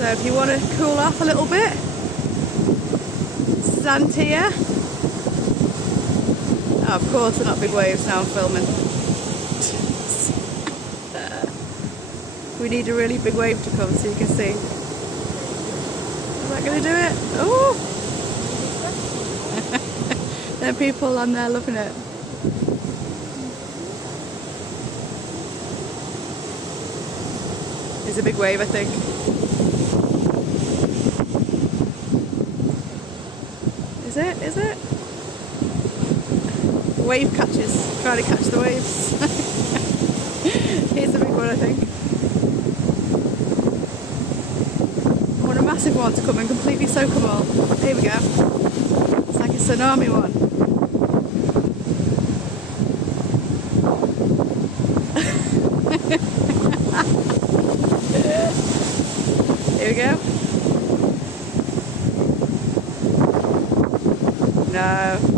So if you want to cool off a little bit, stand here. Oh, of course they're not big waves now I'm filming. We need a really big wave to come so you can see. Is that going to do it? Oh! There are people on there loving it. It's a big wave, I think. Is it? Is it? Wave catches. Trying to catch the waves. Here's the big one, I think. I want a massive one to come and completely soak them all. Here we go. It's like a tsunami one. Here we go. No.